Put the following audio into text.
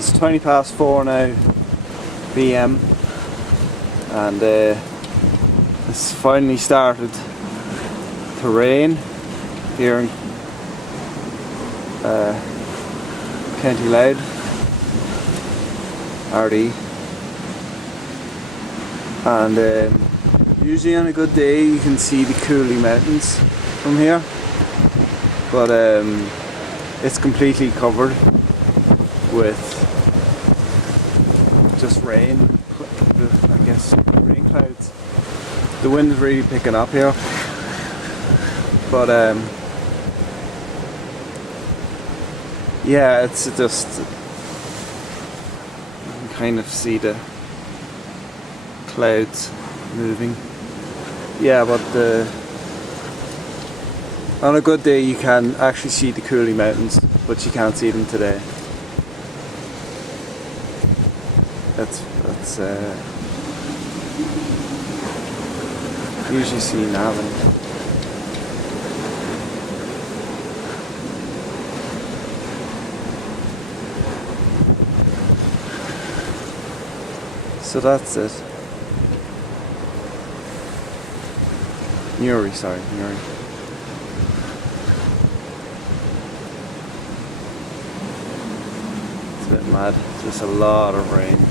It's 4:20 now PM, and it's finally started to rain here in County Louth, Ardee, and usually on a good day you can see the Cooley Mountains from here, but it's completely covered with just rain, I guess rain clouds. The wind is really picking up here, but yeah, it's just, you can kind of see the clouds moving. Yeah, but on a good day you can actually see the Cooley Mountains, but you can't see them today. That's usually seen happening. So that's it. Newry. It's a bit mad, just a lot of rain.